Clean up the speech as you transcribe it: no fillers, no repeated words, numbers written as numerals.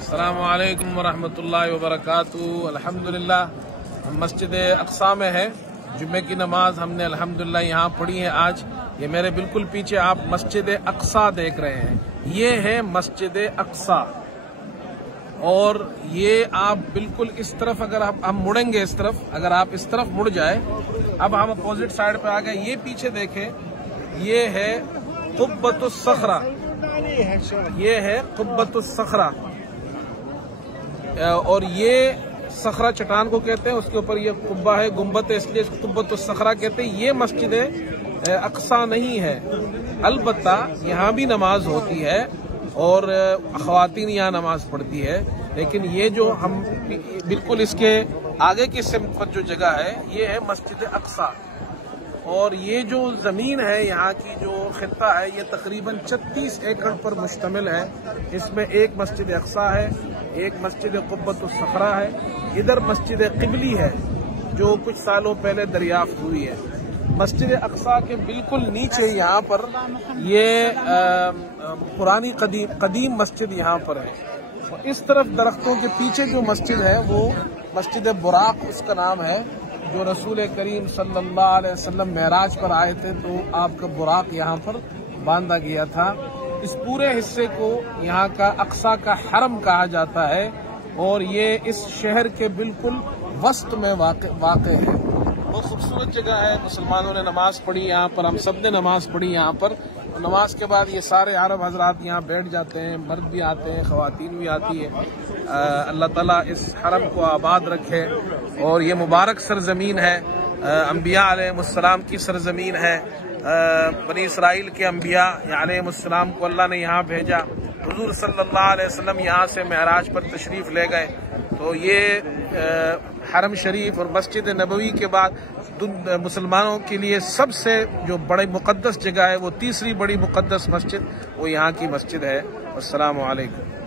अस्सलामु अलैकुम वरहमतुल्लाहि वबरकातुहू। अल्हम्दुलिल्लाह हम मस्जिद अक्सा में है। जुम्मे की नमाज हमने अल्हम्दुलिल्लाह यहाँ पढ़ी है आज। ये मेरे बिल्कुल पीछे आप मस्जिद अक्सा देख रहे हैं, ये है मस्जिद अक्सा। और ये आप बिल्कुल इस तरफ अगर हम मुड़ेंगे, इस तरफ अगर आप इस तरफ मुड़ जाए, अब हम अपोजिट साइड पे आ गए, ये पीछे देखें, ये है कुब्बतुस सखरा, ये है कुब्बतुस सखरा। और ये सखरा चट्टान को कहते हैं, उसके ऊपर ये कुब्बा है, गुम्बत है, इसलिए इसको कुब्बतुस सखरा कहते हैं। ये मस्जिद अक्सा नहीं है, अलबत्ता यहाँ भी नमाज होती है और ख़वातीन यहाँ नमाज पढ़ती है। लेकिन ये जो हम बिल्कुल इसके आगे की सिमत पर जो जगह है, ये है मस्जिद अक्सा। और ये जो जमीन है, यहाँ की जो खित्ता है, ये तकरीबन 36 एकड़ पर मुश्तमिल है। इसमें एक मस्जिद अक्सा है, एक मस्जिद कुब्बतुस सखरा है, इधर मस्जिद क़िबली है जो कुछ सालों पहले दरियाफ्त हुई है। मस्जिद अक्सा के बिल्कुल नीचे यहाँ पर ये पुरानी कदीम मस्जिद यहाँ पर है। और इस तरफ दरख्तों के पीछे जो मस्जिद है वो मस्जिद बुराक उसका नाम है, जो रसूल करीम सल्लल्लाहु अलैहि वसल्लम मेराज पर आए थे तो आपका बुराक यहाँ पर बांधा गया था। इस पूरे हिस्से को यहाँ का अक्सा का हरम कहा जाता है और ये इस शहर के बिल्कुल वस्त में वाक़ है। बहुत खूबसूरत जगह है। मुसलमानों ने नमाज पढ़ी यहाँ पर, हम सब ने नमाज पढ़ी यहाँ पर। और नमाज के बाद ये सारे अरब हजरात यहाँ बैठ जाते हैं, मर्द भी आते हैं, ख़वातीन भी आती है। अल्लाह ताला इस हरम को आबाद रखे। और ये मुबारक सरजमीन है, अंबिया अलैहिमुस्सलाम की सरजमीन है। बनी इसराइल के अंबिया अलैहिमुस्सलाम को अल्लाह ने यहाँ भेजा। हुजूर सल्लल्लाहु अलैहि वसल्लम यहाँ से मेराज पर तशरीफ ले गए। तो ये हरम शरीफ और मस्जिद नबवी के बाद मुसलमानों के लिए सबसे जो बड़ी मुक़द्दस जगह है, वो तीसरी बड़ी मुक़द्दस मस्जिद वो यहाँ की मस्जिद है। अस्सलामु अलैकुम।